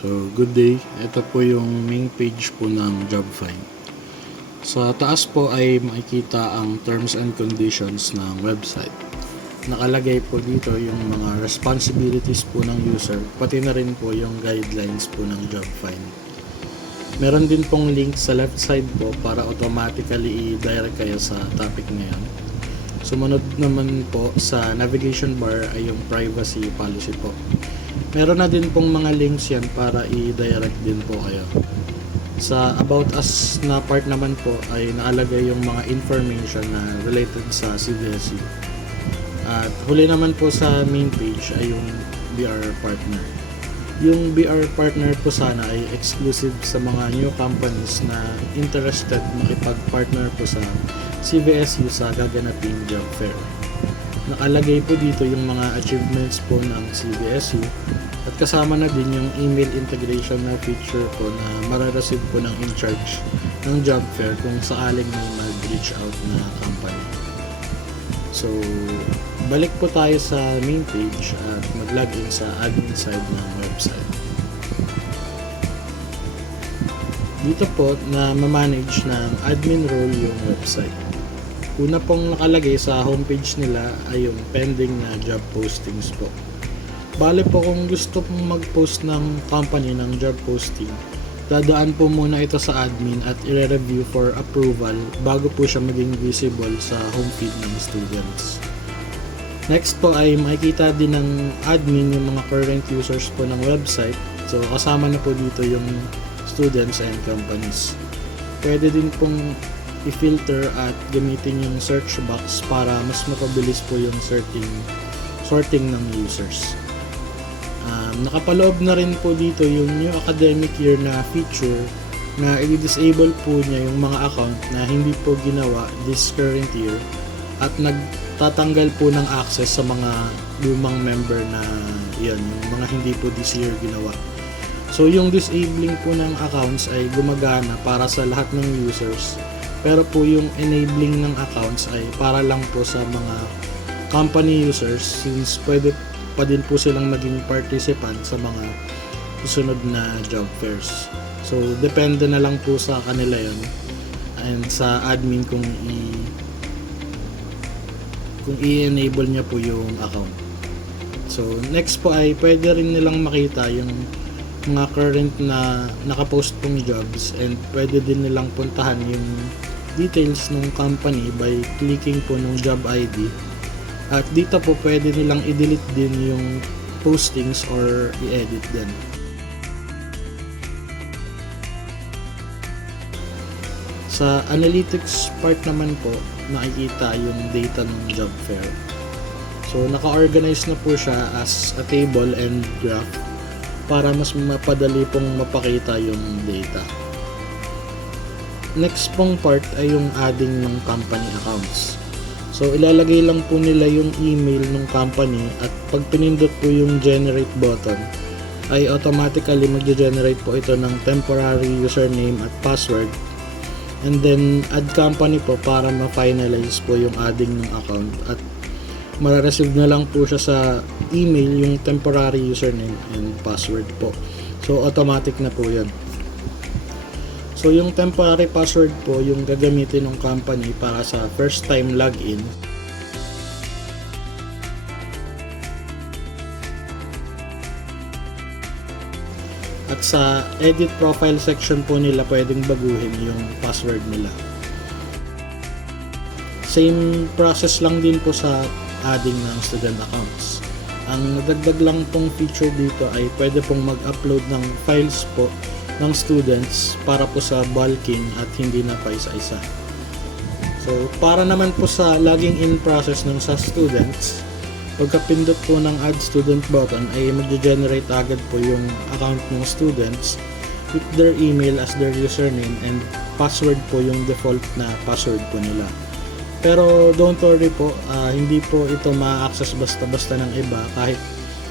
So, good day. Ito po yung main page po ng JobFind. Sa taas po ay makikita ang terms and conditions ng website. Nakalagay po dito yung mga responsibilities po ng user, pati na rin po yung guidelines po ng JobFind. Meron din pong link sa left side po para automatically i-direct kayo sa topic ngayon. Sumunod naman po sa navigation bar ay yung privacy policy po. Meron na din pong mga links yan para i-direct din po kayo. Sa About Us na part naman po ay naalagay yung mga information na related sa CVSU. At huli naman po sa main page ay yung BR Partner. Yung BR Partner po sana ay exclusive sa mga new companies na interested makipag-partner po sa CVSU sa gaganaping job fair. Nakalagay po dito yung mga achievements po ng CVSU at kasama na din yung email integration na feature po na marareceive po ng in-charge ng job fair kung sakaling may mag-reach out na company. So, balik po tayo sa main page at mag-login sa admin side ng website. Dito po na ma-manage ng admin role yung website. Una pong nakalagay sa homepage nila ay yung pending na job postings po. Bale po kung gusto pong mag-post ng company ng job posting, dadaan po muna ito sa admin at i-review for approval bago po siya maging visible sa home feed ng students. Next po ay makikita din ng admin yung mga current users po ng website. So kasama na po dito yung students and companies. Pwede din pong i-filter at gamitin yung search box para mas mapabilis po yung sorting ng users. Nakapaloob na rin po dito yung new academic year na feature na i-disable po niya yung mga account na hindi po ginawa this current year at nagtatanggal po ng access sa mga lumang member na yan, yung mga hindi po this year ginawa. So yung disabling po ng accounts ay gumagana para sa lahat ng users, pero po yung enabling ng accounts ay para lang po sa mga company users since pwede pa din po silang maging participant sa mga susunod na job fairs. So depende na lang po sa kanila yon and sa admin kung i-enable niya po yung account. So next po ay pwede rin nilang makita yung mga current na nakapost pong jobs and pwede din nilang puntahan yung details ng company by clicking po ng job ID. At dito po pwede nilang i-delete din yung postings or i-edit din. Sa analytics part naman po, nakikita yung data ng job fair. So naka-organize na po siya as a table and graph para mas mapadali pong mapakita yung data. Next pong part ay yung adding ng company accounts. So ilalagay lang po nila yung email ng company at pag pinindot po yung generate button ay automatically magge-generate po ito ng temporary username at password, and then add company po para ma-finalize po yung adding ng account at marareceive na lang po siya sa email yung temporary username and password po. So automatic na po yan. So yung temporary password po yung gagamitin ng company para sa first time login. At sa edit profile section po nila pwedeng baguhin yung password nila. Same process lang din po sa adding ng student accounts. Ang nadagdag lang pong feature dito ay pwede pong mag-upload ng files po ng students para po sa bulking at hindi na pa isa-isa. So para naman po sa logging in process ng sa students, pagkapindot po ng add student button ay magge-generate agad po yung account ng students with their email as their username and password po yung default na password po nila. Pero don't worry po, hindi po ito ma-access basta-basta ng iba kahit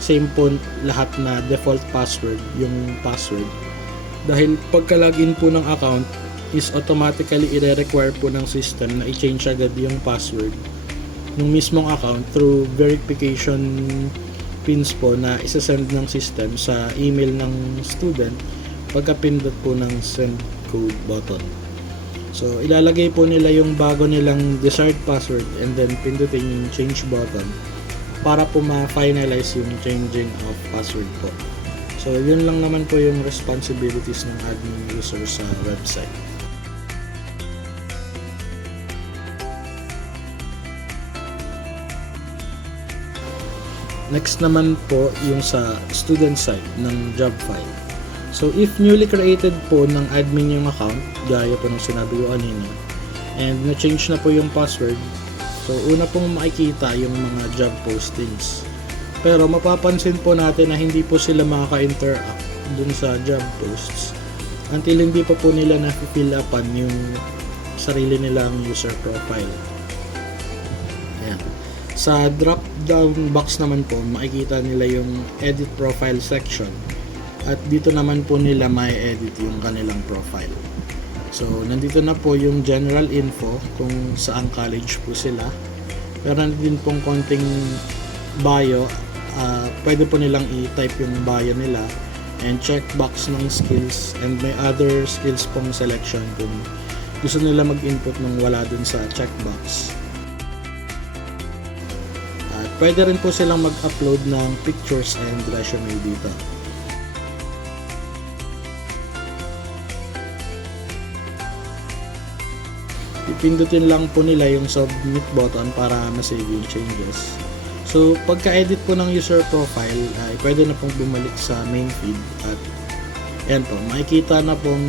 same po lahat na default password yung password. Dahil pagka-login po ng account is automatically i-require po ng system na i-change agad yung password ng mismong account through verification pins po na isasend ng system sa email ng student pagka pindot po ng send code button. So ilalagay po nila yung bago nilang desired password and then pindutin yung change button para po ma-finalize yung changing of password po. So yun lang naman po yung responsibilities ng admin user sa website. Next naman po yung sa student side ng job file. So if newly created po ng admin yung account, gaya po ng sinabi ko kanina, and na-change na po yung password, so una pong makikita yung mga job postings. Pero mapapansin po natin na hindi po sila makaka-interact dun sa job posts until hindi pa po nila na-fill upan yung sarili nilang user profile. Ayan. Sa drop down box naman po, makikita nila yung edit profile section at dito naman po nila may edit yung kanilang profile. So nandito na po yung general info kung saang college po sila. Pero nandito pong konting bio, pwede po nilang i-type yung bio nila and checkbox ng skills, and may other skills pong selection kung gusto nila mag-input nung wala dun sa checkbox. At pwede rin po silang mag-upload ng pictures and resume dito. Pipindutin lang po nila yung submit button para ma-save yung changes. So pagka-edit po ng user profile ay pwede na pong bumalik sa main feed at ayan po, makikita na pong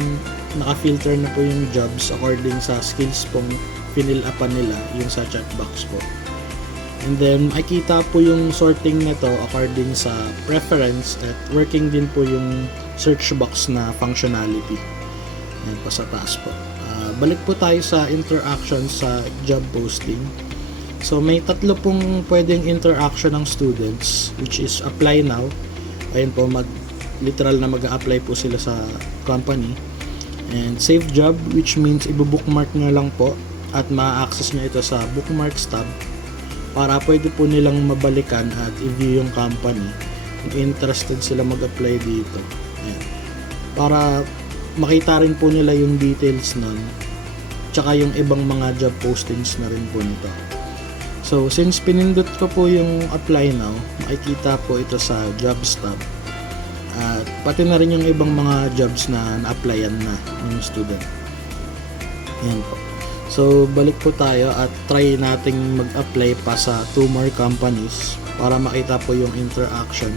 naka-filter na po yung jobs according sa skills pong pinil upan nila yung sa checkbox po. And then makikita po yung sorting nito according sa preference at working din po yung search box na functionality. Ayan po sa taas po. Balik po tayo sa interaction sa job posting. So may tatlo pong pwedeng interaction ng students, which is apply now. Ayun po, literal na mag-a-apply po sila sa company. And save job, which means ibo-bookmark nyo lang po at ma-access nyo ito sa bookmarks tab para pwede po nilang mabalikan at i-view yung company kung interested sila mag-apply dito. Ayan. Para makita rin po nila yung details nun, tsaka yung ibang mga job postings na rin po nito. So since pinindot ko po yung apply now, makikita po ito sa jobs tab at pati na rin yung ibang mga jobs na na-applyan na ng student. Ayan po. So balik po tayo at try nating mag-apply pa sa 2 more companies para makita po yung interaction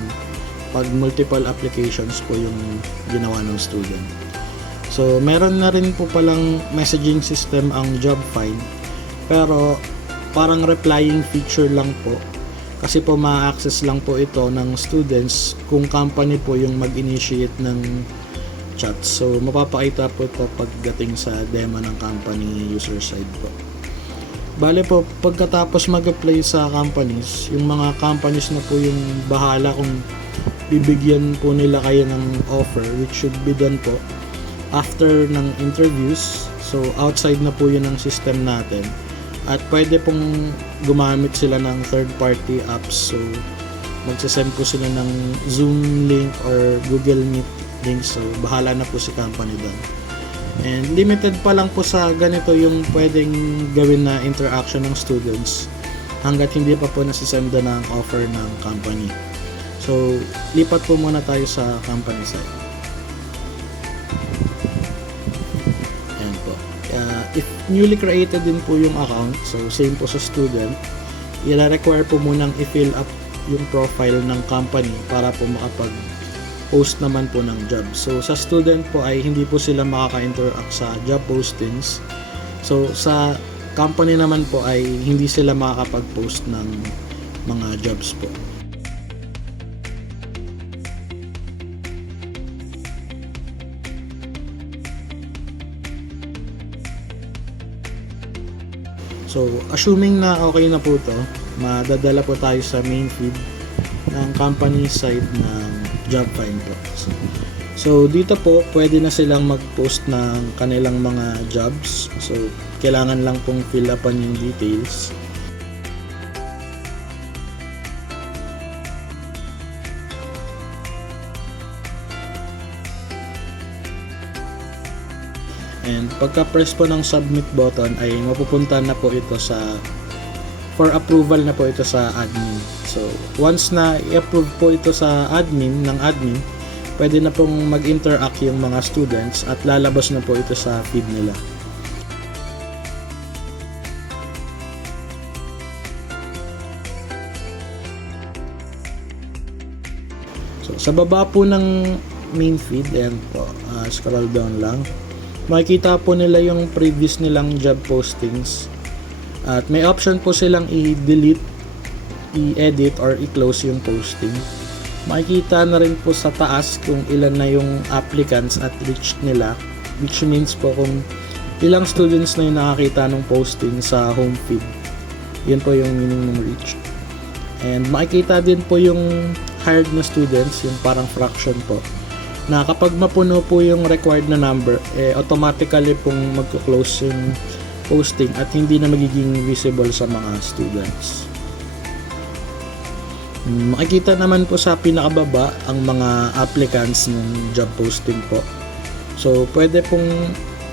pag multiple applications po yung ginawa ng student. So meron na rin po palang messaging system ang job file, pero parang replying feature lang po kasi po ma-access lang po ito ng students kung company po yung mag-initiate ng chat. So mapapakita po ito pagdating sa demo ng company user side po. Bale po, pagkatapos mag-apply sa companies, yung mga companies na po yung bahala kung bibigyan po nila kayo ng offer, which should be done po after ng interviews. So outside na po yun ng system natin. At pwede pong gumamit sila ng third-party apps. So, magsasend po sila ng Zoom link or Google Meet link. So, bahala na po si company doon. And limited pa lang po sa ganito yung pwedeng gawin na interaction ng students hanggat hindi pa po nasisenda ng offer ng company. So, lipat po muna tayo sa company side. If newly created din po yung account, so same po sa student, i-require po munang i-fill up yung profile ng company para po makapag-post naman po ng job. So sa student po ay hindi po sila makaka-interact sa job postings. So sa company naman po ay hindi sila makakapag-post ng mga jobs po. So, assuming na okay na po to, madadala po tayo sa main feed ng company side ng job file po. So, dito po, pwede na silang mag-post ng kanilang mga jobs. So, kailangan lang pong fill upan yung details. And pagka-press po ng submit button ay mapupunta na po ito for approval na po ito sa admin. So, once na i-approve po ito sa admin, pwede na pong mag-interact yung mga students at lalabas na po ito sa feed nila. So, sa baba po ng main feed, and po, scroll down lang, makikita po nila yung previous nilang job postings at may option po silang i-delete, i-edit or i-close yung posting. Makikita na rin po sa taas kung ilan na yung applicants at reached nila, which means po kung ilang students na yung nakakita ng posting sa home feed. Yun po yung meaning ng reached. And makikita din po yung hired na students, yung parang fraction po, na kapag mapuno po yung required na number, automatically pong magko-close yung posting at hindi na magiging visible sa mga students. Makikita naman po sa pinakababa ang mga applicants ng job posting po. So, pwede pong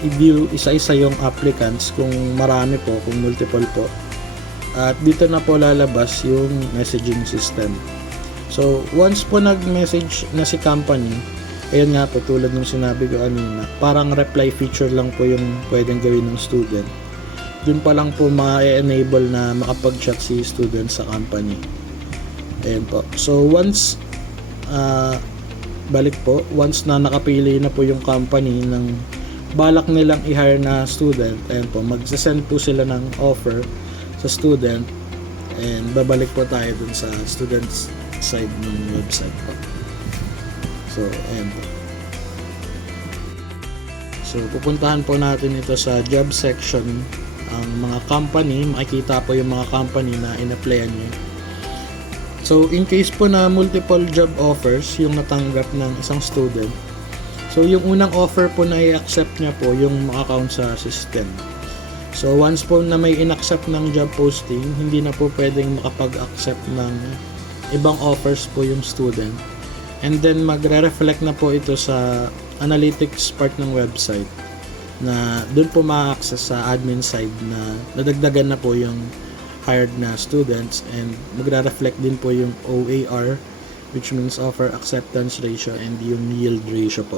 i-view isa-isa yung applicants kung marami po, kung multiple po. At dito na po lalabas yung messaging system. So, once po nag-message na si company, ayun nga po, tulad ng sinabi ko kanina, parang reply feature lang po yung pwedeng gawin ng student. Dun pa lang po ma-enable na makapag-chat si student sa company. Ayun po. So, once once na nakapili na po yung company ng balak nilang i-hire na student, ayun po, magsasend po sila ng offer sa student and babalik po tayo dun sa student's side ng website po. So, ayan po. So, pupuntahan po natin ito sa job section. Ang mga company, makikita po yung mga company na in-applyan nyo. So, in case po na multiple job offers yung natanggap ng isang student, so yung unang offer po na i-accept niya po yung account sa system. So, once po na may in-accept ng job posting, hindi na po pwedeng makapag-accept ng ibang offers po yung student. And then magre-reflect na po ito sa analytics part ng website na doon po ma-access sa admin side na nadagdagan na po yung hired na students, and magre-reflect din po yung OAR, which means offer acceptance ratio, and yung yield ratio po.